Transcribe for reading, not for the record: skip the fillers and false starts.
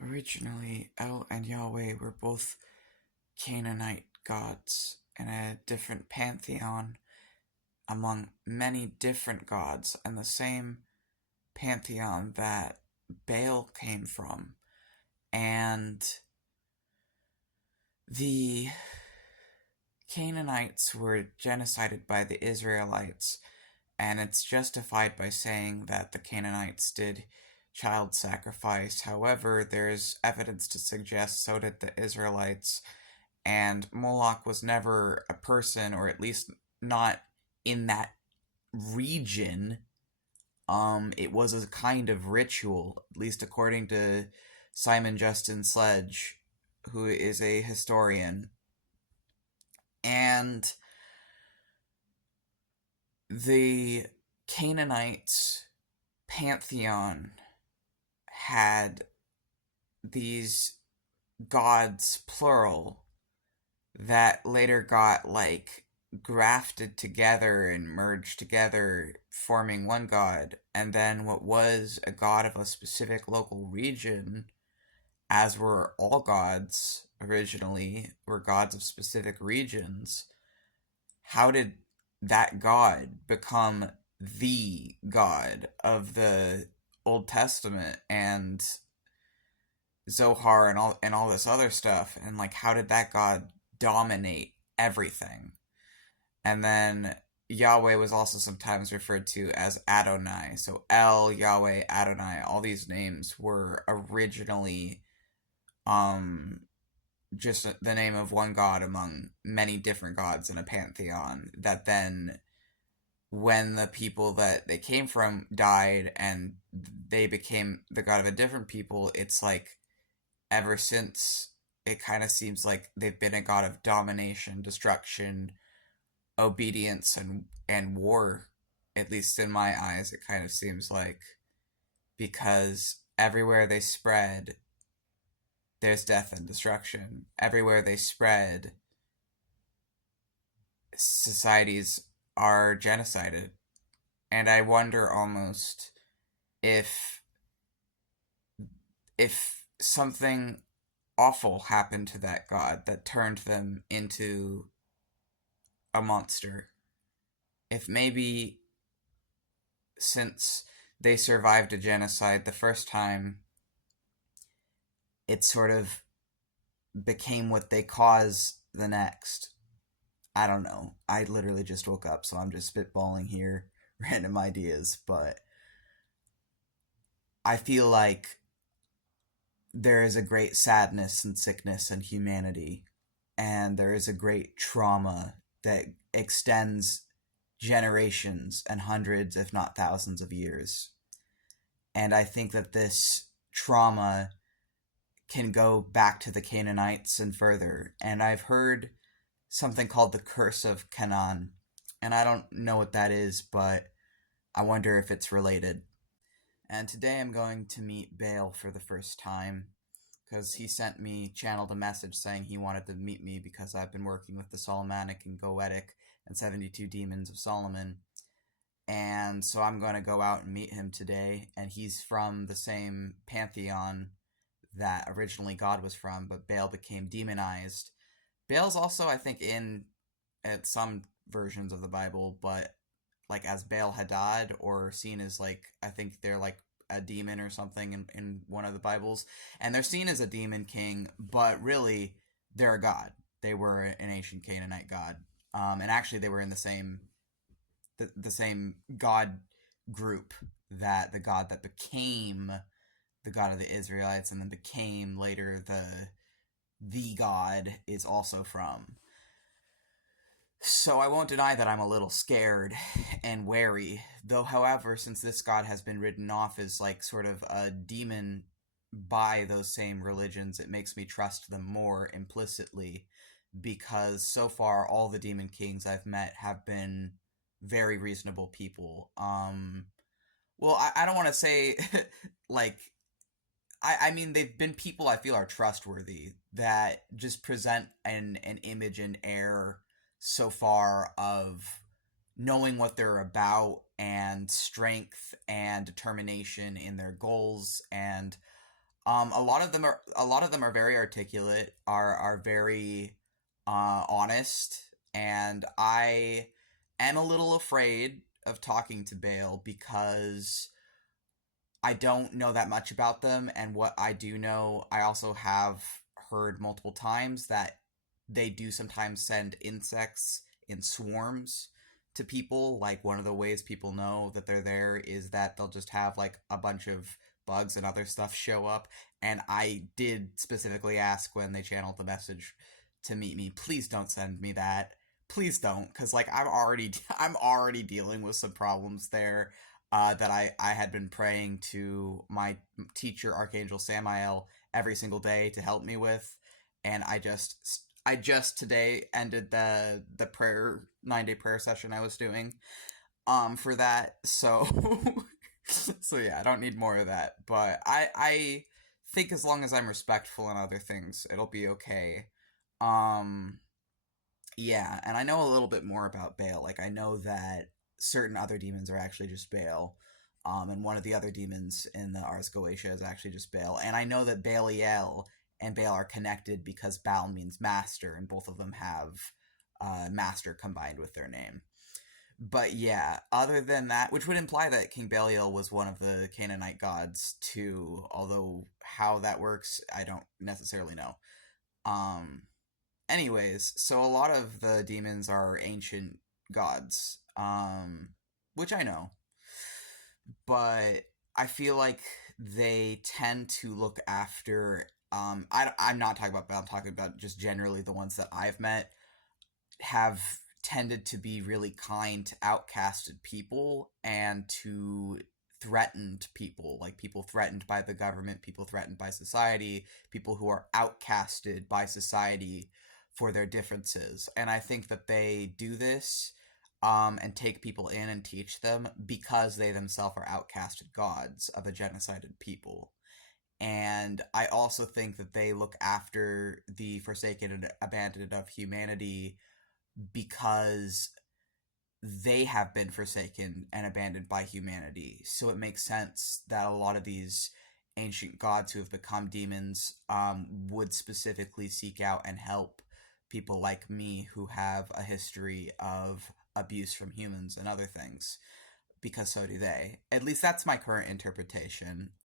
Originally, El and Yahweh were both Canaanite gods in a different pantheon among many different gods, and the same pantheon that Baal came from. And the Canaanites were genocided by the Israelites, and it's justified by saying that the Canaanites did child sacrifice. However, there's evidence to suggest so did the Israelites, and Moloch was never a person, or at least not in that region. It was a kind of ritual, at least according to Simon Justin Sledge, who is a historian. And the Canaanites' pantheon had these gods, plural, that later got like grafted together and merged together, forming one god. And then what was a god of a specific local region, as were all gods originally, were gods of specific regions. How did that god become the god of the Old Testament and Zohar and all this other stuff? And like, how did that god dominate everything? And then Yahweh was also sometimes referred to as Adonai. So El, Yahweh, Adonai, all these names were originally um just the name of one god among many different gods in a pantheon, that then when the people that they came from died and they became the god of a different people, it's like ever since it kind of seems like they've been a god of domination, destruction, obedience, and war. At least in my eyes, it kind of seems like, because everywhere they spread, there's death and destruction. Everywhere they spread, societies are genocided. And I wonder almost if something awful happened to that god that turned them into a monster. If maybe since they survived a genocide the first time, it sort of became what they cause the next. I don't know. I literally just woke up, so I'm just spitballing here random ideas, but I feel like there is a great sadness and sickness in humanity, and there is a great trauma that extends generations and hundreds, if not thousands, of years. And I think that this trauma can go back to the Canaanites and further. And I've heard something called the Curse of Canaan, and I don't know what that is, but I wonder if it's related. And today I'm going to meet Baal for the first time, because he channeled a message saying he wanted to meet me because I've been working with the Solomonic and Goetic and 72 Demons of Solomon. And so I'm going to go out and meet him today, and he's from the same pantheon that originally God was from, but Baal became demonized. Baal's also, I think, in at some versions of the Bible, but like as Baal Hadad, or seen as like, I think they're like a demon or something in one of the Bibles, and they're seen as a demon king, but really they're a god. They were an ancient Canaanite god, and actually they were in the same god group that the god that became the god of the Israelites and then became later the god is also from. So I won't deny that I'm a little scared and wary, though, however, since this god has been written off as like sort of a demon by those same religions, it makes me trust them more implicitly, because so far all the demon kings I've met have been very reasonable people. Well, I don't want to say like, I mean, they've been people I feel are trustworthy, that just present an image and air so far of knowing what they're about and strength and determination in their goals, and A lot of them are very articulate, are very honest, and I am a little afraid of talking to Bale because I don't know that much about them, and what I do know, I also have heard multiple times that they do sometimes send insects in swarms to people. Like, one of the ways people know that they're there is that they'll just have like a bunch of bugs and other stuff show up. And I did specifically ask when they channeled the message to meet me, please don't send me that. Please don't, because like I'm already dealing with some problems there that I had been praying to my teacher, Archangel Samael, every single day to help me with, and I just today ended the prayer 9 day prayer session I was doing for that. So so yeah, I don't need more of that, but I think as long as I'm respectful and other things, it'll be okay. Um yeah, and I know a little bit more about Bale. Like, I know that certain other demons are actually just Bale. And one of the other demons in the Ars Goetia is actually just Bale. And I know that Baliel and Bale are connected because Baal means master, and both of them have master combined with their name. But yeah, other than that, which would imply that King Baliel was one of the Canaanite gods too, although how that works, I don't necessarily know. Um, Anyways, so a lot of the demons are ancient gods, which I know, but I feel like they tend to look after. I'm not talking about, but I'm talking about just generally the ones that I've met have tended to be really kind to outcasted people and to threatened people, like people threatened by the government, people threatened by society, people who are outcasted by society for their differences. And I think that they do this and take people in and teach them because they themselves are outcasted gods of a genocided people. And I also think that they look after the forsaken and abandoned of humanity because they have been forsaken and abandoned by humanity. So it makes sense that a lot of these ancient gods who have become demons would specifically seek out and help people like me who have a history of abuse from humans and other things, because so do they. At least that's my current interpretation.